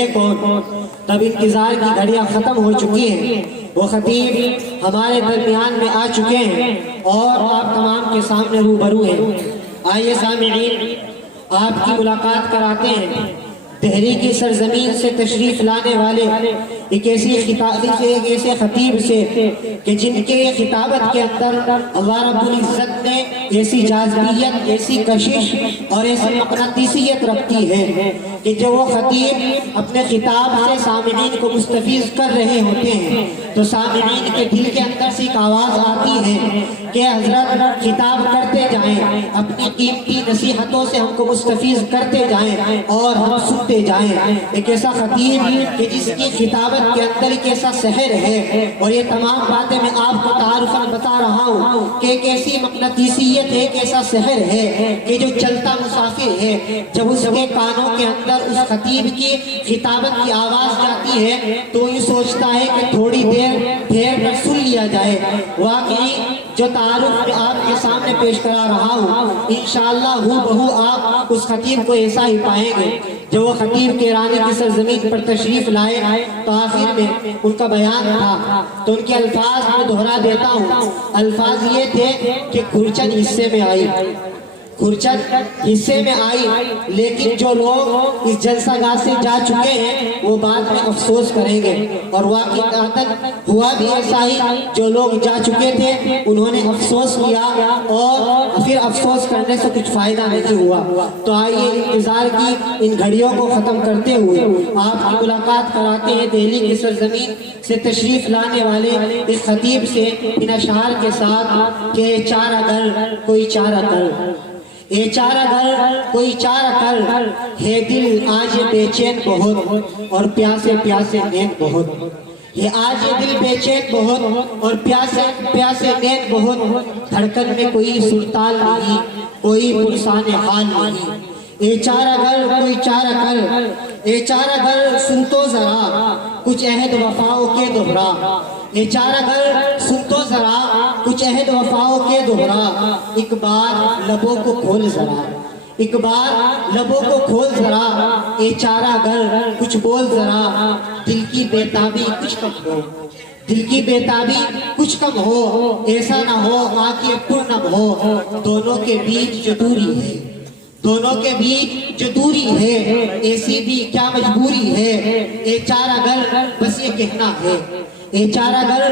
ہے کون؟ تب انتظار کی گھڑیاں ختم ہو چکی ہیں، وہ خطیب ہمارے درمیان میں آ چکے ہیں اور آپ تمام کے سامنے روبرو ہیں۔ آئیے سامعین، آپ کی ملاقات کراتے ہیں دہلی کی سرزمین سے تشریف لانے والے ایک ایسے خطیب سے کہ جن کے خطابت کے اندر اللہ رب العزت نے ایسی جاذبیت، ایسی کشش اور ایسی مقناطیسیت رکھتی ہے کہ جو وہ خطیب اپنے خطاب سے سامعین کو مستفیض کر رہے ہوتے ہیں تو سامعین کے دل کے اندر سے ایک آواز آتی ہے کہ حضرت خطاب کرتے جائیں، اپنی قیمتی نصیحتوں سے ہم کو مستفیض کرتے جائیں اور ہم سنتے جائیں۔ ایک ایسا خطیب کہ جس کی خطابت کے اندر ایک ایسا سحر ہے، اور یہ تمام باتیں میں آپ کو تعارفاً بتا رہا ہوں کہ ایک ایسی مقناطیسیت ہے، ایک ایسا سحر ہے کہ جو چلتا مسافر ہے جب اس کے کانوں کے اندر اس خطیب کی خطابت کی آواز جاتی ہے تو یہ سوچتا ہے کہ تھوڑی دیر ٹھہر کر سن لیا جائے۔ واقعی جو تعارف میں آپ کے سامنے پیش کرا رہا ہوں انشاءاللہ ہو بہو آپ اس خطیب کو ایسا ہی پائیں گے۔ جو وہ خطیب کیرانی کی سرزمین پر تشریف لائے تو آخر میں ان کا بیان تھا تو ان کے الفاظ میں دہرا دیتا ہوں۔ الفاظ یہ تھے کہ کھرچن حصے میں آئی، کھرچن حصے میں آئی، لیکن جو لوگ اس جلسہ گاہ سے جا چکے ہیں وہ بعد میں افسوس کریں گے، اور واقعتاً ہوا بھی ایسا ہی۔ جو لوگ جا چکے تھے انہوں نے افسوس کیا اور پھر افسوس کرنے سے کچھ فائدہ نہیں ہوا۔ تو آئیے انتظار کی ان گھڑیوں کو ختم کرتے ہوئے آپ کی ملاقات کراتے ہیں دہلی کی سرزمین سے تشریف لانے والے اس خطیب سے ان اشعار کے ساتھ کہ چارہ گر کوئی چارہ کر، اے چارہ گر کوئی چارہ کر، ہے دل آج بے چین بہت اور پیاسے پیاسے نیند بہت۔ یہ آج دل بے چین بہت اور پیاسے پیاسے نیند بہت، دھڑکن میں کوئی سرتال نہیں، کوئی پرسان حال نہیں۔ اے چارہ گر کوئی چارہ کر، اے چارہ گر سن تو ذرا کچھ عہد وفاؤں کے دوہرا، اے چارہ گر سن تو ذرا کچھ عہد وفاؤں کے دوہرا، ایک بار لبوں کو کھول ذرا، ایک بار لبوں کو کھول ذرا، اے چارہ گر کچھ بول ذرا، دل کی بیتابی کچھ کم ہو، دل کی بیتابی کچھ کم ہو، ایسا نہ ہو آنکھیں پرنم ہو، دونوں کے بیچ جو دوری ہے، دونوں کے بیچ جو دوری ہے ایسی بھی کیا مجبوری ہے۔ اے چارہ گر بس یہ کہنا ہے، اے چارہ گر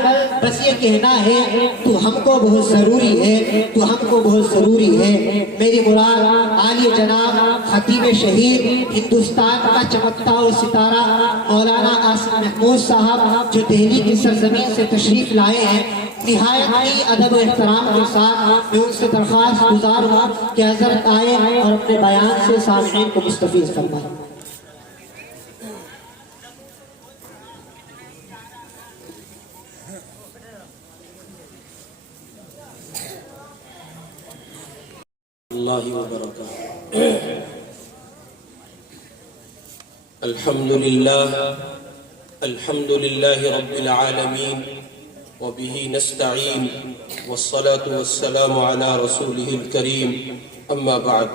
بس یہ کہنا ہے، تو ہم کو بہت ضروری ہے، تو ہم کو بہت ضروری ہے۔ میری مراد عالی جناب خطیب شہید ہندوستان کا چمکتا ہوا ستارہ مولانا عاصم محمود صاحب جو دہلی کی سرزمین سے تشریف لائے ہیں، نہایت ہی ادب و احترام کے ساتھ میں ان سے درخواست گزار ہوں کہ حضرت آئے اور اپنے بیان سے سامعین کو مستفیض فرمائیں۔ اللہ وبرکاتہ۔ الحمد للہ رب العالمین وبه نستعین والصلاة والسلام على رسوله الكریم اما بعد۔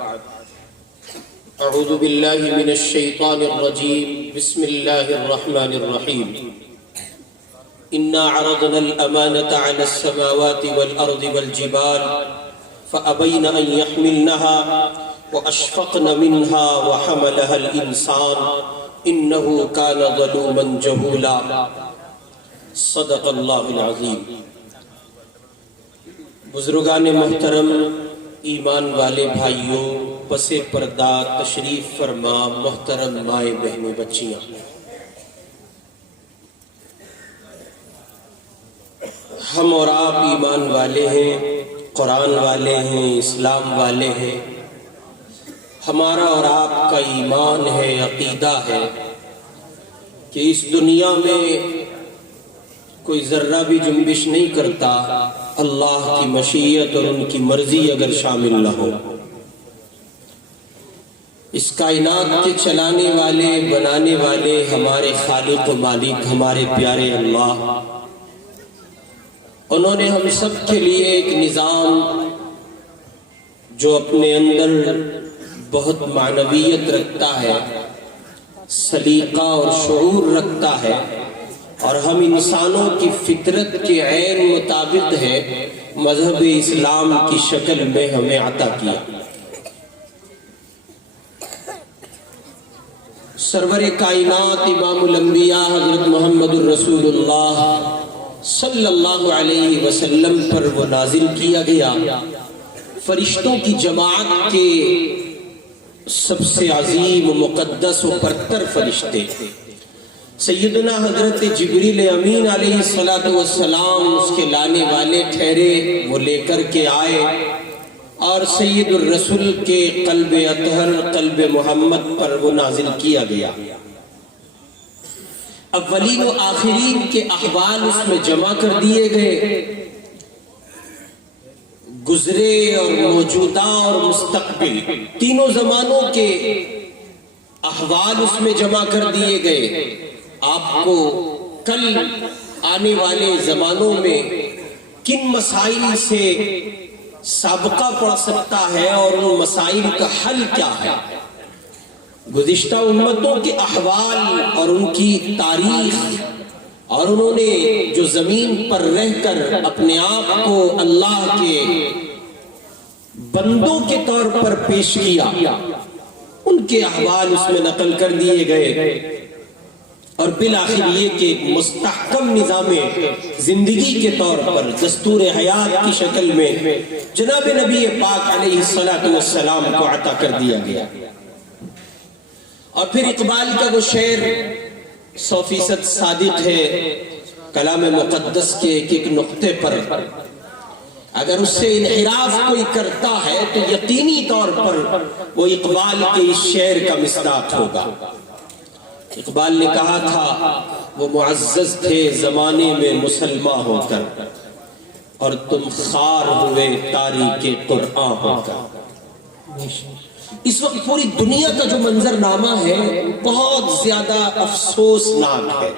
اعوذ باللہ من الشیطان الرجیم، بسم اللہ الرحمن الرحیم۔ انا عرضنا الامانة على السماوات والارض والجبال فأبين أن يحملنها وأشفقن منها وحملها الإنسان إنه كان ظلوما جهولا۔ صدق اللہ العظیم۔ بزرگان محترم، ایمان والے بھائیوں، پس پردہ تشریف فرما محترم مائیں بہنیں بچیاں، ہم اور آپ ایمان والے ہیں، قرآن والے ہیں، اسلام والے ہیں۔ ہمارا اور آپ کا ایمان ہے، عقیدہ ہے کہ اس دنیا میں کوئی ذرہ بھی جنبش نہیں کرتا اللہ کی مشیت اور ان کی مرضی اگر شامل نہ ہو۔ اس کائنات کے چلانے والے، بنانے والے ہمارے خالق و مالک ہمارے پیارے اللہ، انہوں نے ہم سب کے لیے ایک نظام جو اپنے اندر بہت معنویت رکھتا ہے سلیقہ اور شعور رکھتا ہے اور ہم انسانوں کی فطرت کے عین مطابق ہے، مذہب اسلام کی شکل میں ہمیں عطا کیا۔ سرور کائنات امام الانبیاء حضرت محمد الرسول اللہ صلی اللہ علیہ وسلم پر وہ نازل کیا گیا، فرشتوں کی جماعت کے سب سے عظیم و مقدس و برتر فرشتے سیدنا حضرت جبریل امین علیہ السلام اس کے لانے والے ٹھہرے، وہ لے کر کے آئے اور سید الرسول کے قلب اطہر قلب محمد پر وہ نازل کیا گیا۔ اولین و آخرین کے احوال اس میں جمع کر دیے گئے، گزرے اور موجودہ اور مستقبل تینوں زمانوں کے احوال اس میں جمع کر دیے گئے۔ آپ کو کل آنے والے زمانوں میں کن مسائل سے سابقہ پڑ سکتا ہے اور ان مسائل کا حل کیا ہے، گزشتہ امتوں کے احوال اور ان کی تاریخ، اور انہوں نے جو زمین پر رہ کر اپنے آپ کو اللہ کے بندوں کے طور پر پیش کیا، ان کے احوال اس میں نقل کر دیے گئے، اور بالآخر یہ کہ مستحکم نظام زندگی کے طور پر دستور حیات کی شکل میں جناب نبی پاک علیہ السلام کو عطا کر دیا گیا۔ اور پھر اقبال کا وہ شعر 100% صادق ہے، کلام مقدس کے ایک ایک نقطے پر اگر اس سے انحراف کوئی کرتا ہے تو یقینی طور پر وہ اقبال کے اس شعر کا مصداق ہوگا۔ اقبال نے کہا تھا وہ معزز تھے زمانے میں مسلمان ہو کر، اور تم خار ہوئے تاریخ قرآن ہو کر۔ اس وقت پوری دنیا کا جو منظرنامہ ہے بہت زیادہ افسوسناک ہے،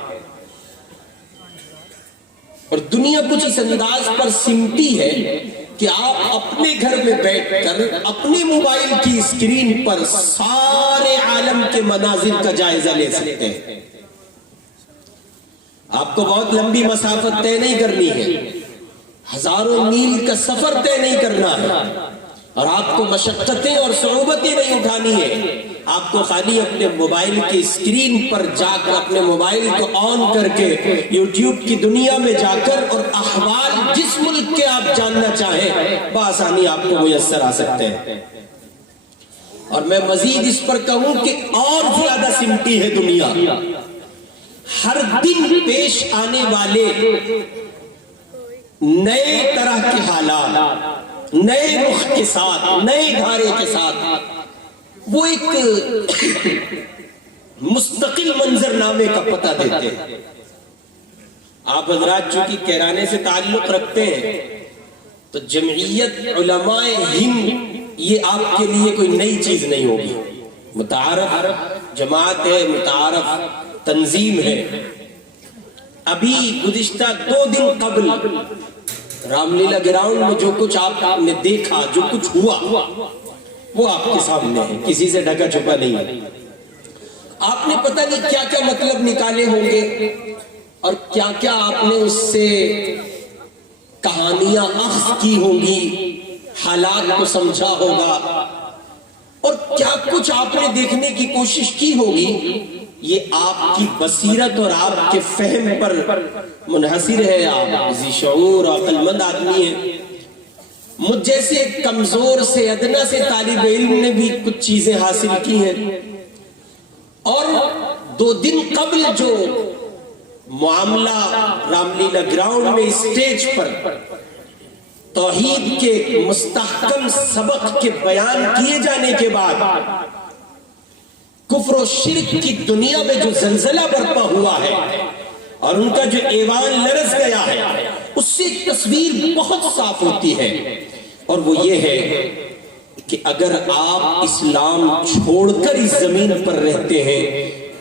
اور دنیا کچھ اس انداز پر سمٹی ہے کہ آپ اپنے گھر میں بیٹھ کر اپنے موبائل کی اسکرین پر سارے عالم کے مناظر کا جائزہ لے سکتے ہیں۔ آپ کو بہت لمبی مسافت طے نہیں کرنی ہے، ہزاروں میل کا سفر طے نہیں کرنا ہے، اور آپ کو مشقتیں اور صعوبتیں نہیں اٹھانی ہے۔ آپ کو خالی اپنے موبائل کی اسکرین پر جا کر اپنے موبائل کو آن کر کے یوٹیوب کی دنیا میں جا کر اور احوال جس ملک کے آپ جاننا چاہیں بآسانی آپ کو میسر آ سکتے ہیں۔ اور میں مزید اس پر کہوں کہ اور زیادہ سمٹی ہے دنیا، ہر دن پیش آنے والے نئے طرح کے حالات، نئے رخ کے ساتھ، نئے دھارے کے ساتھ، وہ ایک مستقل منظرنامے کا پتہ دیتے ہیں۔ آپ حضرات چونکہ کیرانے سے تعلق رکھتے ہیں تو جمعیت علماء ہند یہ آپ کے لیے کوئی نئی چیز نہیں ہوگی، متعارف جماعت ہے، متعارف تنظیم ہے۔ ابھی گزشتہ 2 دن قبل رام لیلا گراؤنڈ میں جو کچھ آپ نے دیکھا، جو کچھ ہوا، وہ آپ کے سامنے ہے، کسی سے ڈھکا چھپا نہیں ہے۔ آپ نے پتہ نہیں کیا کیا مطلب نکالے ہوں گے، اور کیا کیا آپ نے اس سے کہانیاں اخذ کی ہوں گی، حالات کو سمجھا ہوگا، اور کیا کچھ آپ نے دیکھنے کی کوشش کی ہوگی۔ یہ آپ کی بصیرت اور آپ کے فہم پر منحصر ہے۔ آپ ذی شعور اور عقل مند آدمی ہیں۔ مجھ جیسے کمزور سے ادنا سے طالب علم نے بھی کچھ چیزیں حاصل کی ہیں، اور 2 دن قبل جو معاملہ رام لیلا گراؤنڈ میں اسٹیج پر توحید کے مستحکم سبق کے بیان کیے جانے کے بعد کفر و شرک کی دنیا میں جو زلزلہ برپا ہوا ہے اور ان کا جو ایوان لرز گیا ہے، اس سے ایک تصویر بہت صاف ہوتی ہے، اور وہ یہ ہے کہ اگر آپ اسلام چھوڑ کر اس زمین پر رہتے ہیں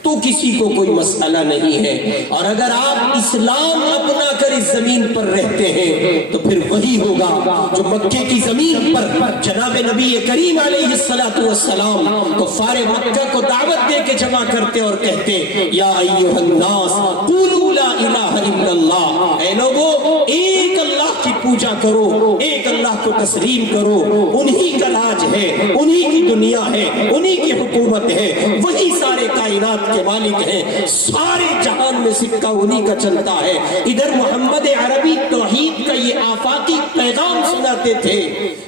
تو کسی کو کوئی مسئلہ نہیں ہے، اور اگر آپ اسلام اپنا کر اس زمین پر رہتے ہیں تو پھر وہی ہوگا جو مکے کی زمین پر جناب نبی کریم علیہ السلام کفار مکہ کو دعوت دے کے جمع کرتے اور کہتے یا ایھا الناس قولوا لا الہ الا اللہ، اے لوگو ایک اللہ کی پوجا کرو، ایک اللہ کو تسلیم کرو، انہی کا راج ہے، انہی کی دنیا ہے، انہی کی حکومت ہے، وہی سارے کائنات کے مالک ہیں، سارے جہان میں سکہ انہی کا چلتا ہے۔ ادھر محمد عربی توحید کا یہ آفاقی پیغام سناتے تھے،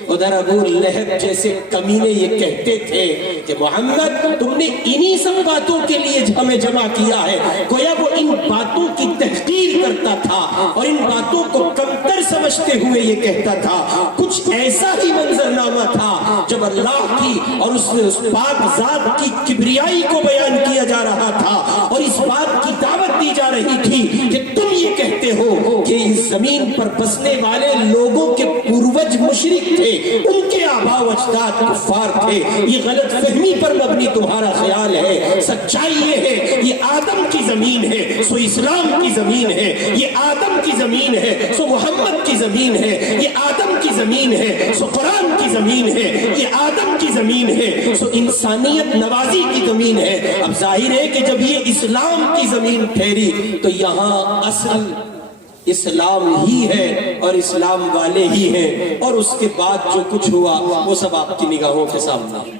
ادھر ابو لہب جیسے کمینے یہ کہتے تھے کہ محمد تم نے انہی سب باتوں کے لیے ہمیں جمع کیا ہے۔ گویا وہ ان باتوں کی تحقیر کرتا تھا اور ان باتوں کو کمتر سمجھتے ہوئے یہ کہتا تھا۔ کچھ ایسا ہی منظرنامہ تھا جب اللہ کی اور اس پاک ذات کی کبریائی کو بیان کیا جا رہا تھا اور اس بات کی دعوت دی جا رہی تھی کہ تم یہ کہتے ہو کہ اس زمین پر بسنے والے لوگوں کے پوروج مشرک تھے، ان کے آباء و اجداد کفار تھے، یہ غلط فہمی پر مبنی تمہارا خیال ہے۔ سچائی یہ ہے یہ آدم کی زمین ہے سو اسلام کی زمین ہے، یہ آدم کی زمین ہے سو محمد کی زمین ہے، یہ آدم کی زمین ہے سو قرآن کی زمین ہے، یہ آدم کی زمین ہے سو انسانیت نوازی کی زمین ہے۔ اب ظاہر ہے کہ جب یہ اسلام کی زمین ٹھہری تو یہاں اصل اسلام ہی ہے اور اسلام والے ہی ہیں، اور اس کے بعد جو کچھ ہوا وہ سب آپ کی نگاہوں کے سامنے۔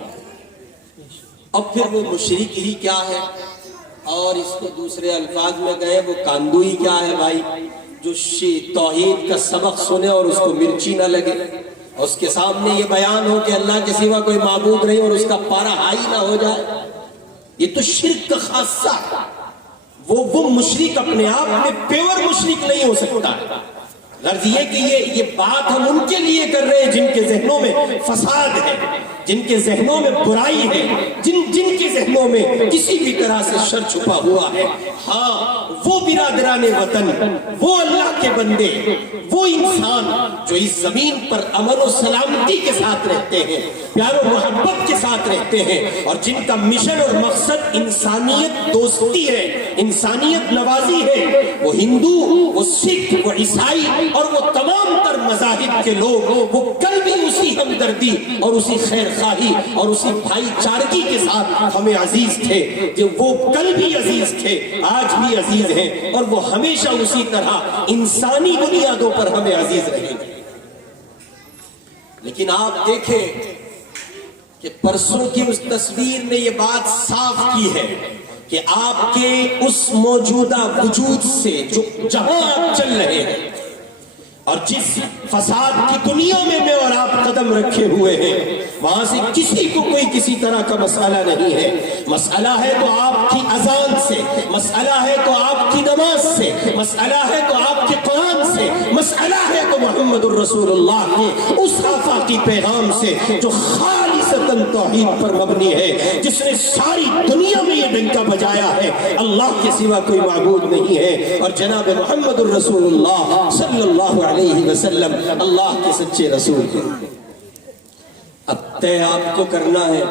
اب پھر وہ مشرک ہی کیا ہے، اور اس کو دوسرے الفاظ میں کہیں وہ کاندوئی کیا ہے بھائی، جو توحید کا سبق سنے اور اس کو مرچی نہ لگے، اور اس کے سامنے یہ بیان ہو کہ اللہ کے سوا کوئی معبود نہیں اور اس کا پارا ہائی نہ ہو جائے، یہ تو شرک کا خاصہ ہے۔ وہ مشرک اپنے آپ میں پیور مشرک نہیں ہو سکتا۔ غرض یہ کہ یہ بات ہم ان کے لیے کر رہے ہیں جن کے ذہنوں میں فساد ہے، جن کے ذہنوں میں برائی ہے، جن کے ذہنوں میں کسی بھی طرح سے شر چھپا ہوا ہے۔ ہاں وہ برادران وطن، وہ اللہ کے بندے، وہ انسان جو اس زمین پر امن و سلامتی کے ساتھ رہتے ہیں، پیار و محبت کے ساتھ رہتے ہیں، اور جن کا مشن اور مقصد انسانیت دوستی ہے، انسانیت نوازی ہے، وہ ہندو، وہ سکھ، وہ عیسائی اور وہ تمام تر مذاہب کے لوگ، وہ کل بھی اسی ہمدردی اور اسی خیر خواہی اور اسی بھائی چارگی کے ساتھ ہمیں عزیز تھے، جو وہ کل بھی عزیز تھے، آج بھی عزیز ہیں، اور وہ ہمیشہ اسی طرح انسانی بنیادوں پر ہمیں عزیز رہیں گے۔ لیکن آپ دیکھیں کہ پرسوں کی اس تصویر نے یہ بات صاف کی ہے کہ آپ کے اس موجودہ وجود سے جو جہاں آپ چل رہے ہیں اور جس فساد کی دنیا میں اور آپ قدم رکھے ہوئے ہیں، وہاں سے کسی کو کوئی کسی طرح کا مسئلہ نہیں ہے۔ مسئلہ ہے تو آپ کی اذان سے، مسئلہ ہے تو آپ کی نماز سے، مسئلہ ہے تو آپ کے قرآن سے، مسئلہ ہے تو محمد الرسول اللہ کے اس آفاقی پیغام سے جو خالصتاً توحید پر مبنی ہے، جس نے ساری دنیا میں یہ ڈنکا بجایا ہے اللہ کے سوا کوئی معبود نہیں ہے، اور جناب محمد الرسول اللہ صلی اللہ علیہ وسلم اللہ کے سچے رسول ہیں۔ اب طے آپ کو کرنا ہے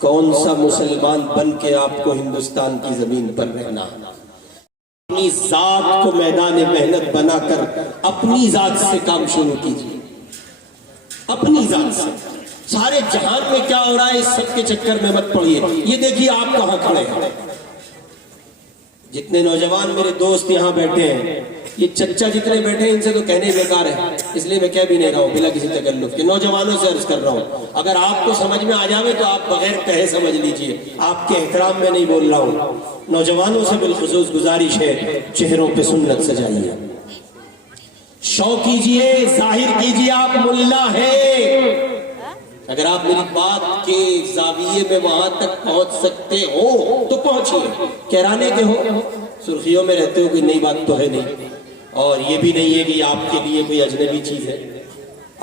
کون سا مسلمان بن کے آپ کو ہندوستان کی زمین پر رہنا ہے۔ اپنی ذات کو میدان محنت بنا کر اپنی ذات سے کام شروع کیجیے، اپنی ذات سے۔ سارے جہان میں کیا ہو رہا ہے اس سب کے چکر میں مت پڑیے۔ یہ دیکھیے آپ کہاں کھڑے ہیں، جتنے نوجوان میرے دوست یہاں بیٹھے ہیں، یہ چچا جتنے بیٹھے ہیں ان سے تو کہنے بیکار ہے، اس لیے میں کہہ بھی نہیں رہا ہوں بلا کسی تکلف کے۔ نوجوانوں سے عرض کر رہا ہوں اگر آپ کو سمجھ میں آ جاوے تو آپ بغیر کہے سمجھ لیجئے، آپ کے احترام میں نہیں بول رہا ہوں۔ نوجوانوں سے بالخصوص گزارش ہے چہروں پہ سنت سجائیے، شو کیجئے، ظاہر کیجئے آپ ملا ہیں۔ اگر آپ میری بات کے زاویے میں وہاں تک پہنچ سکتے ہو تو پہنچیے۔ کہرانے کے ہو، سرخیوں میں رہتے ہو، کوئی نئی بات تو ہے نہیں، اور یہ بھی نہیں ہے کہ آپ کے لیے کوئی اجنبی چیز ہے۔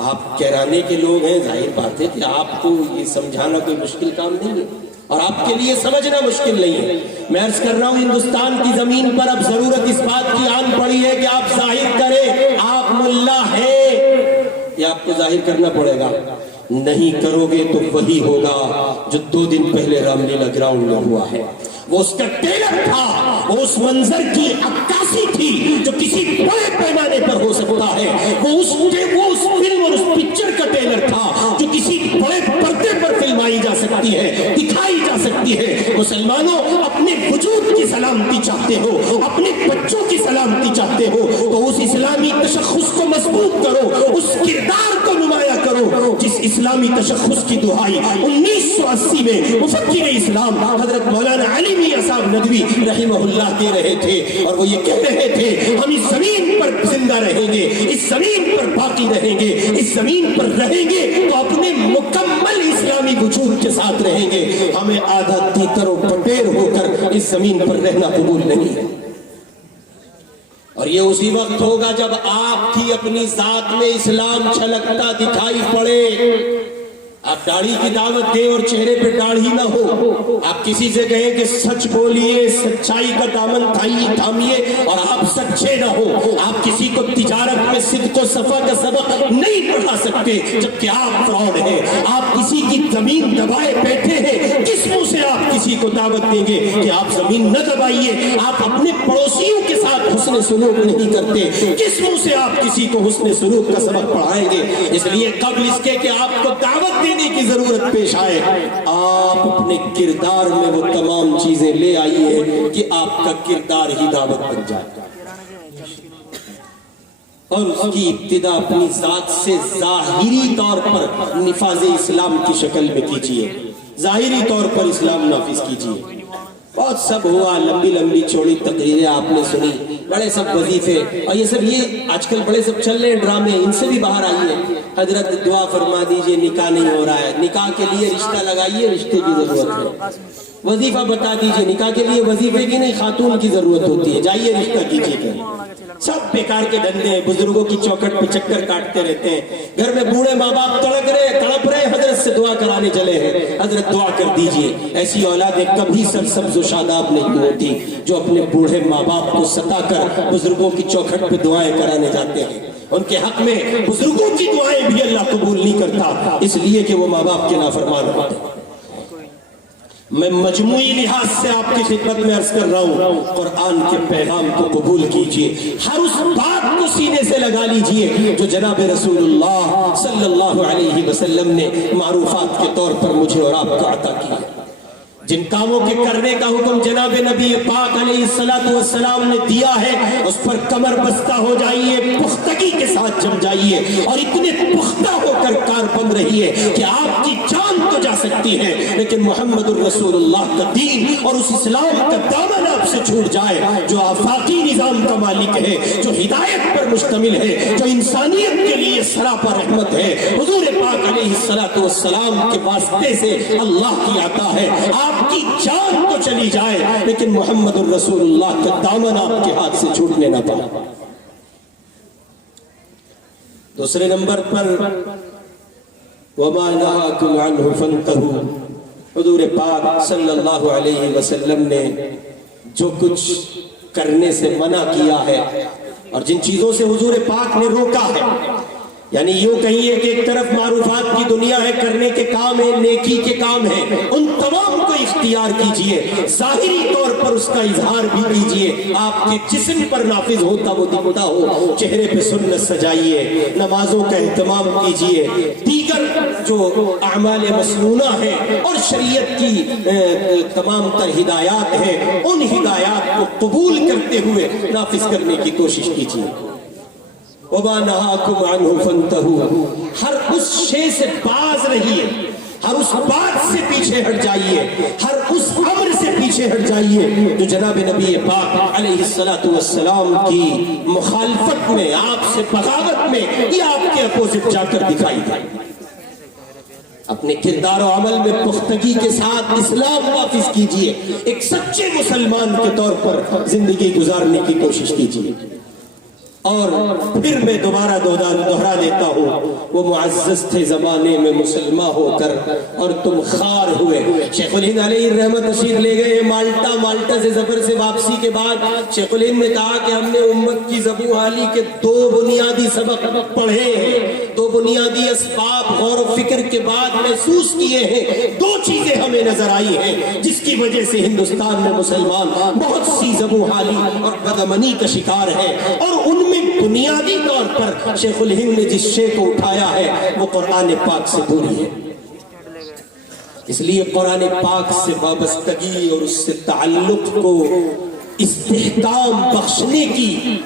آپ کہرانے کے لوگ ہیں، ظاہر بات ہے کہ آپ کو یہ سمجھانا کوئی مشکل کام نہیں ہے اور آپ کے لیے سمجھنا مشکل نہیں ہے۔ میں عرض کر رہا ہوں ہندوستان کی زمین پر اب ضرورت اس بات کی آن پڑی ہے کہ آپ ظاہر کریں آپ ملا ہیں، یہ آپ کو ظاہر کرنا پڑے گا۔ نہیں کرو گے تو وہی ہوگا جو 2 دن پہلے رام لیلا گراؤنڈ میں ہوا ہے، وہ اس کا ٹیلر تھا، وہ اس منظر کی عکاسی تھی جو کسی بڑے پیمانے پر ہو سکتا ہے، وہ اس فلم اور اس پکچر کا ٹیلر تھا جو کسی بڑے پردے پر فلمائی جا سکتی ہے، دکھائی جا سکتی ہے۔ مسلمانوں، اپنے وجود کی سلامتی چاہتے ہو، اپنے بچوں کی سلامتی چاہتے ہو تو اس اسلامی تشخص کو مضبوط کرو، اس کردار کو نمایاں کرو جس اسلامی تشخص کی دہائی 1980 میں مفکر اسلام حضرت مولانا علی میاں صاحب ندوی رحمہ اللہ دے رہے تھے، اور وہ یہ کہہ رہے تھے ہم اس زمین پر زندہ رہیں گے، اس زمین پر باقی رہیں گے، اس زمین پر رہیں گے تو اپنے مکمل اسلامی وجود کے ساتھ رہیں گے، ہمیں آدھا تیتر و پٹیر ہو کر اس زمین پر رہنا قبول نہیں ہے۔ اور یہ اسی وقت ہوگا جب آپ کی اپنی ذات میں اسلام چھلکتا دکھائی پڑے۔ آپ داڑھی کی دعوت دیں اور چہرے پہ داڑھی نہ ہو، آپ کسی سے کہیں کہ سچ بولیے، سچائی کا دامن تھامیے اور آپ سچے نہ ہو، آپ کسی کو تجارت میں صدق و صفا کا سبق نہیں پڑھا سکتے جبکہ آپ فراڈ ہیں، آپ کسی کی زمین دبائے بیٹھے ہیں، کس منہ سے آپ کسی کو دعوت دیں گے کہ آپ زمین نہ دبائیے؟ آپ اپنے پڑوسیوں کے ساتھ حسن سلوک نہیں کرتے، کس منہ سے آپ کسی کو حسن سلوک کا سبق پڑھائیں گے؟ اس لیے قبل اس کے کہ آپ کو دعوت دینے کی ضرورت پیش آئے، آپ اپنے کردار میں وہ تمام چیزیں لے آئیے کہ آپ کا کردار ہی دعوت بن جائے، اور اس کی ابتدا اپنی ذات سے ظاہری طور پر نفاذ اسلام کی شکل میں کیجئے، ظاہری طور پر اسلام نافذ کیجئے۔ بہت سب ہوا، لمبی لمبی چھوڑی تقریریں آپ نے سنی، بڑے سب وظیفے، اور یہ سب یہ آج کل بڑے سب چل رہے ہیں ڈرامے، ان سے بھی باہر آئیے۔ حضرت دعا فرما دیجئے، نکاح نہیں ہو رہا ہے، نکاح کے لیے رشتہ لگائیے، رشتے کی ضرورت ہے۔ وظیفہ بتا دیجئے، نکاح کے لیے وظیفے کی نہیں خاتون کی ضرورت ہوتی ہے، جائیے رشتہ کیجئے۔ سب بیکار کے دھندے ہیں، بزرگوں کی چوکھٹ پہ چکر کاٹتے رہتے ہیں، گھر میں بوڑھے ماں باپ تڑپ رہے حضرت سے دعا کرانے چلے ہیں، حضرت دعا کر دیجئے۔ ایسی اولادیں کبھی سرسبز و شاداب نہیں ہوتی جو اپنے بوڑھے ماں باپ کو ستا کر بزرگوں کی چوکھٹ پہ دعائیں کرانے جاتے ہیں۔ ان کے حق میں بزرگوں کی دعائیں بھی اللہ قبول نہیں کرتا، اس لیے کہ وہ ماں باپ کے نافرمان ہوتے ہیں۔ میں مجموعی لحاظ سے آپ کی خدمت میں عرض کر رہا ہوں، قرآن کے پیغام کو قبول کیجئے، ہر اس بات کو سینے سے لگا لیجئے جو جناب رسول اللہ صلی اللہ علیہ وسلم نے معروفات کے طور پر مجھے اور آپ کو عطا کی ہے۔ جن کاموں کے کرنے کا حکم جناب نبی پاک علیہ السلام نے دیا ہے، اس پر کمر بستہ ہو جائیے، پختگی کے ساتھ جم جائیے، اور اتنے پختہ ہو کر کاربند رہیے کہ آپ کی جان تو جا سکتی ہے لیکن محمد الرسول اللہ کا دین اور اس اسلام کا دامن آپ سے چھوٹ جائے جو آفاقی نظام کا مالک ہے، جو ہدایت پر مشتمل ہے، جو انسانیت کے لیے سراپا رحمت ہے، حضور پاک علیہ السلام کے واسطے سے اللہ کی عطا ہے۔ آپ کی جان تو چلی جائے لیکن محمد الرسول اللہ کا دامن آپ کے ہاتھ سے چھوٹنے نہ پائے۔ دوسرے نمبر پر وَمَا نَهَاكُمْ عَنْهُ فَانْتَهُوا، حضور پاک صلی اللہ علیہ وسلم نے جو کچھ کرنے سے منع کیا ہے اور جن چیزوں سے حضور پاک نے روکا ہے، یعنی یوں کہیے کہ ایک طرف معروفات کی دنیا ہے، کرنے کے کام ہیں، نیکی کے کام ہیں، ان تمام کو اختیار کیجئے، ظاہری طور پر اس کا اظہار بھی کیجئے، آپ کے جسم پر نافذ ہوتا وہ دکھتا ہو، چہرے پہ سنت سجائیے، نمازوں کا اہتمام کیجئے، دیگر جو اعمال مسنونہ ہیں اور شریعت کی تمام تر ہدایات ہیں، ان ہدایات کو قبول کرتے ہوئے نافذ کرنے کی کوشش کیجئے۔ وَمَا نَهَاكُمْ عَنْهُ فَانْتَهُوا، ہر اس شے سے باز رہیے، ہر اس بات سے پیچھے ہٹ جائیے، ہر اس امر سے پیچھے ہٹ جائیے جو جناب نبی پاک علیہ السلام کی مخالفت میں، آپ سے بغاوت میں یا آپ کے اپوزٹ جا کر دکھائی دے۔ اپنے کردار و عمل میں پختگی کے ساتھ اسلام نافذ کیجئے، ایک سچے مسلمان کے طور پر زندگی گزارنے کی کوشش کیجئے۔ اور پھر میں دوبارہ دہرا دیتا ہوں، وہ معزز تھے زمانے میں مسلمان ہو کر اور تم خار ہوئے۔ شیخ الہند علیہ الرحمت تشریف لے گئے مالٹا سے سفر سے واپسی کے بعد شیخ الہند نے کہا کہ ہم نے امت کی زبوں حالی کے دو بنیادی سبق پڑھے ہیں، دو بنیادی اسباب غور و فکر کے بعد محسوس کیے ہیں، دو چیزیں ہمیں نظر آئی ہیں جس کی وجہ سے ہندوستان میں مسلمان بہت سی زبوں حالی اور بدامنی کا شکار ہے، اور ان میں بنیادی طور پر شیخ الہند نے جس شے کو اٹھایا ہے وہ قرآن پاک سے دوری ہے۔ اس لیے قرآن پاک سے وابستگی اور اس سے تعلق کو استحکام بخشنے کی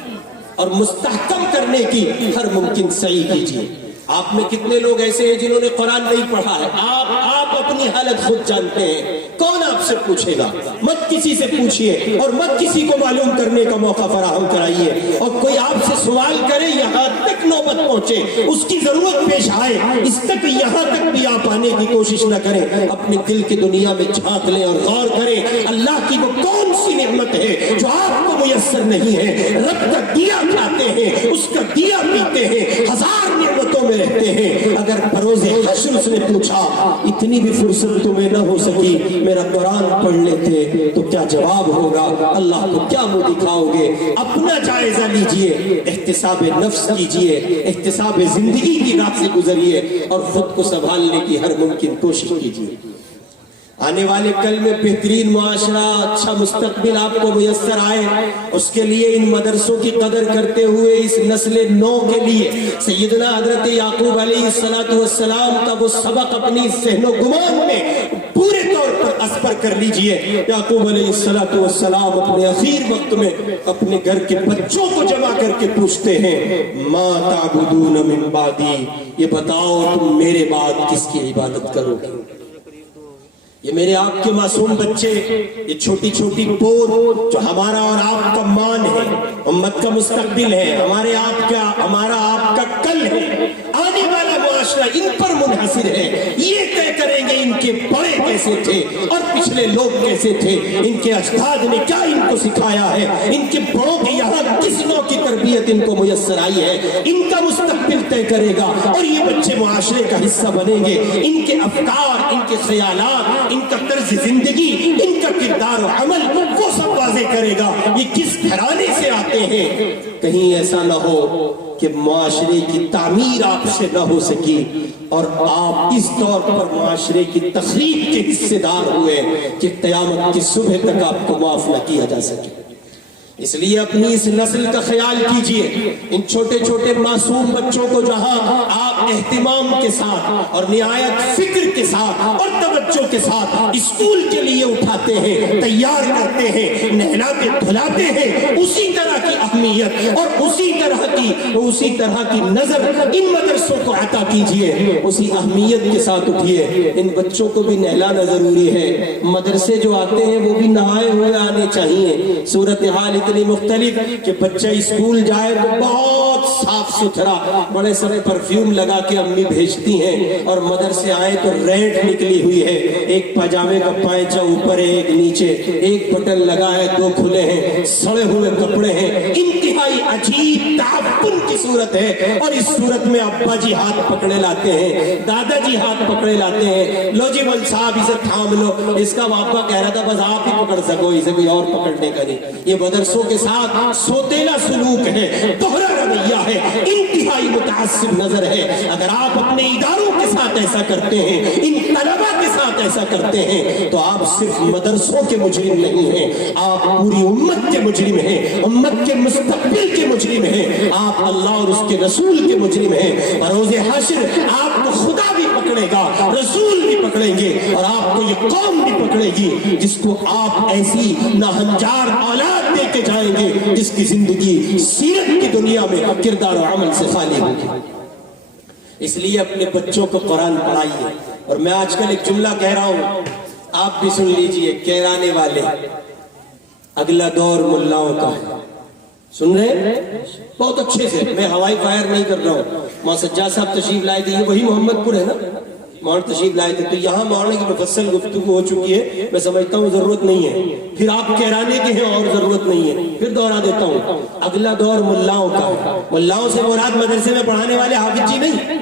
اور مستحکم کرنے کی ہر ممکن سعی کیجیے۔ آپ میں کتنے لوگ ایسے ہیں جنہوں نے قرآن نہیں پڑھا ہے؟ آپ اپنی حالت خود جانتے ہیں، کون آپ سے پوچھے گا؟ مت کسی سے پوچھئے اور مت کسی کو معلوم کرنے کا موقع فراہم کرائیے، اور کوئی آپ سے سوال کرے یہاں تک نوبت پہنچے، اس کی ضرورت پیش آئے، اس تک یہاں تک بھی آپ آنے کی کوشش نہ کریں۔ اپنے دل کی دنیا میں جھانک لیں اور غور کریں اللہ کی وہ کون سی نعمت ہے جو آپ کو میسر نہیں ہے۔ رب کا دیا کھاتے ہیں، اس کا دیا پیتے ہیں، ہزار نعمتوں میں رہتے ہیں۔ اگر بروز حشر اس نے پوچھا اتنی بھی فرصت تمہیں نہ ہو سکی میرا قرآن پڑھ لیتے تو کیا جواب ہوگا؟ اللہ کو کیا منہ دکھاؤ گے؟ اپنا جائزہ لیجئے، احتساب نفس کیجئے، احتساب زندگی کی راہ سے گزریے اور خود کو سنبھالنے کی ہر ممکن کوشش کیجئے۔ آنے والے کل میں بہترین معاشرہ، اچھا مستقبل آپ کو میسر آئے، اس کے لیے ان مدرسوں کی قدر کرتے ہوئے اس نسل نو کے لیے سیدنا حضرت یعقوب علیہ السلام کا وہ سبق اپنی ذہن و گمان میں پورے طور پر اسپر کر لیجئے۔ یعقوب علیہ السلام اپنے اخیر وقت میں اپنے گھر کے بچوں کو جمع کر کے پوچھتے ہیں ما تعبدون من بعدی، یہ بتاؤ تم میرے بعد کس کی عبادت کرو گے؟ یہ میرے آپ کے معصوم بچے، یہ چھوٹی چھوٹی پور جو ہمارا اور آپ کا مان ہے، امت کا مستقبل ہے، ہمارا آپ کا کل ہے، آنے والا معاشرہ ان پر منحصر ہے۔ یہ طے کریں گے ان کے بڑے کیسے تھے اور پچھلے لوگ کیسے تھے، ان کے اجداد نے کیا ان کو سکھایا ہے، ان کے بڑوں کے یہاں کس نوع کی تربیت ان کو میسر آئی ہے، ان کا مستقبل طے کرے گا، اور یہ بچے معاشرے کا حصہ بنیں گے۔ ان کے افکار، ان کے خیالات، ان کا طرز زندگی، ان کا کردار و عمل وہ سب واضح کرے گا یہ کس گھرانے سے آتے ہیں۔ کہیں ایسا نہ ہو کہ معاشرے کی تعمیر آپ سے نہ ہو سکی اور آپ اس طور پر معاشرے کی تخریب کے حصے دار ہوئے کہ قیامت کی صبح تک آپ کو معاف نہ کیا جا سکے۔ اس لیے اپنی اس نسل کا خیال کیجئے، ان چھوٹے چھوٹے معصوم بچوں کو جہاں آپ اہتمام کے ساتھ اور نہایت فکر کے ساتھ اور توجہ کے ساتھ اسکول کے لیے اٹھاتے ہیں، تیار کرتے ہیں، نہلاتے دھلاتے ہیں، اسی طرح کی اہمیت اور اسی طرح کی نظر ان مدرسوں کو عطا کیجئے، اسی اہمیت کے ساتھ اٹھیے۔ ان بچوں کو بھی نہلانا ضروری ہے، مدرسے جو آتے ہیں وہ بھی نہائے ہوئے آنے چاہیے۔ صورتحال اتنی مختلف کہ بچہ اسکول جائے تو بہت صاف ستھرا بڑے سارے پرفیوم لگا کے امی بھیجتی ہیں، اور مدرسے آئے تو ریٹ نکلی ہوئی ہے، ایک پاجامے کا پائچہ اوپر ہے ایک نیچے، ایک بٹن لگا ہے دو کھلے ہیں، سڑے ہوئے کپڑے ہیں، انتہائی عجیب تعفن کی صورت ہے۔ اور اس صورت میں ابا جی ہاتھ پکڑے لاتے ہیں، دادا جی ہاتھ پکڑے لاتے ہیں، لو جی مول صاحب اسے تھام لو، اس کا باپا کہہ رہا تھا بس آپ ہی پکڑ سکو، اسے کوئی اور پکڑنے کا نہیں۔ یہ مدرسوں کے ساتھ سوتیلا سلوک ہے، دوہرا رویہ ہے، انتہائی متعصب نظر ہے۔ اگر آپ اپنے اداروں کے ساتھ ایسا کرتے ہیں، ان طلبہ کے ساتھ ایسا کرتے ہیں، تو آپ صرف مدرسوں کے مجرم نہیں ہیں، آپ پوری امت کے مجرم ہیں، امت کے مستقبل کے مجرم ہیں، آپ اللہ اور اس کے رسول کے مجرم ہیں۔ روز حشر آپ کو خدا بھی پکڑے گا، رسول بھی پکڑیں گے، اور آپ کو یہ قوم بھی پکڑے گی جس کو آپ ایسی ناہنجار اولاد دے کے جائیں گے جس کی زندگی سیرت کی دنیا میں کردار و عمل سے خالی ہوگی۔ اس لیے اپنے بچوں کو قرآن پڑھائیے۔ اور میں آج کل ایک جملہ کہہ رہا ہوں، آپ بھی سن لیجئے، کہرانے والے اگلا دور ملاؤں کا ہے۔ سن رہے ہیں بہت اچھے سے، میں ہوائی فائر نہیں کر رہا ہوں۔ ماں سجاد صاحب تشریف لائے تھے، یہ وہی محمد پور ہے نا، مولانا تشریف لائے تھے، تو یہاں مولانا کی مفصل گفتگو ہو چکی ہے، میں سمجھتا ہوں ضرورت نہیں ہے، پھر آپ کہرانے کے ہیں اور ضرورت نہیں ہے، پھر دوہرا دیتا ہوں۔ اگلا دور ملاؤں کا ہے، ملاؤں سے مراد مدرسے میں پڑھانے والے حافظ جی نہیں،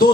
2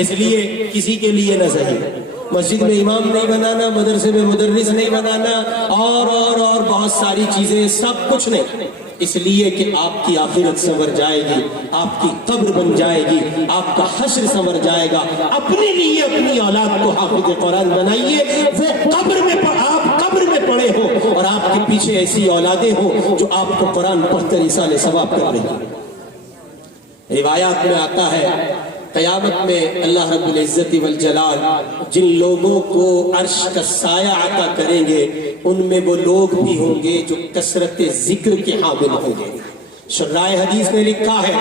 اس لیے کسی کے لیے نہ صحیح، مسجد میں امام نہیں بنانا، مدرسے میں مدرس نہیں بنانا، اور بہت ساری چیزیں، سب کچھ نہیں، اس لیے کہ آپ کی آخرت سنور جائے گی، آپ کی قبر بن جائے گی، آپ کا حشر سنور جائے گا۔ اپنے لیے اپنی اولاد کو حافظ قرآن بنائیے، وہ آپ قبر میں پڑے ہو اور آپ کے پیچھے ایسی اولادیں ہوں جو آپ کو قرآن پڑھ کر ایصال ثواب کر رہی ہیں۔ روایات میں آتا ہے قیامت میں اللہ رب العزت والجلال جن لوگوں کو عرش کا سایہ عطا کریں گے ان میں وہ لوگ بھی ہوں گے جو کثرت ذکر کے حامل ہوں گے۔ شرح حدیث نے لکھا ہے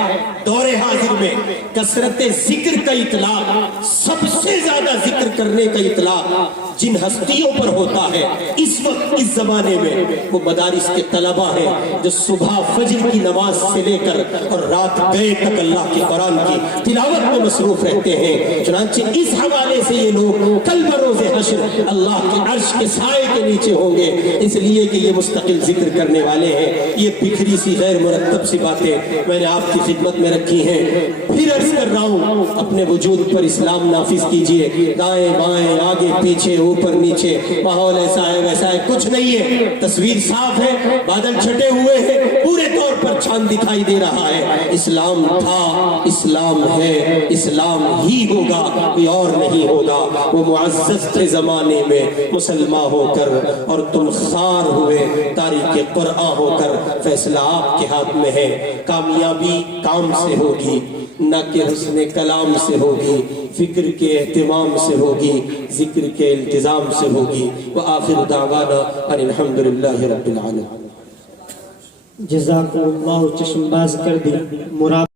دور حاضر میں کثرت ذکر کا اطلاق، سب سے زیادہ ذکر کرنے کا اطلاق جن ہستیوں پر ہوتا ہے اس وقت اس زمانے میں، وہ مدارس کے طلبہ ہیں جو صبح فجر کی نماز سے لے کر اور رات گئے تک اللہ کے قرآن کی تلاوت میں مصروف رہتے ہیں۔ چنانچہ اس حوالے سے یہ لوگ کل بروز حشر اللہ کے عرش کے سائے کے نیچے ہوں گے، اس لیے کہ یہ مستقل ذکر کرنے والے ہیں۔ یہ بکھری سی غیر مرتب سی باتیں میں نے آپ کی خدمت میں رکھی ہیں، پھر عرض کر رہا ہوں اپنے وجود پر اسلام نافذ کیجئے، دائیں بائیں آگے پیچھے اوپر نیچے ماحول ایسا ہے ویسا ہے کچھ نہیں ہے، تصویر صاف ہے، بادل چھٹے ہوئے ہیں، پورے طور پر چاند دکھائی دے رہا ہے۔ اسلام تھا، اسلام ہے، اسلام ہی ہوگا، کوئی اور نہیں ہوگا۔ وہ معزز تھے زمانے میں مسلمان ہو کر اور تم خار ہوئے تاریخ قرآن ہو کر، فیصلہ آپ کے ہاتھ میں ہے۔ کامیابی کام سے ہوگی نہ کہ حسن کلام سے ہوگی، فکر کے اہتمام سے ہوگی، ذکر کے التزام سے ہوگی۔ وآخر دعوانا ان الحمدللہ رب العالمین۔ جزاکم اللہ، چشم باز کر دی مراد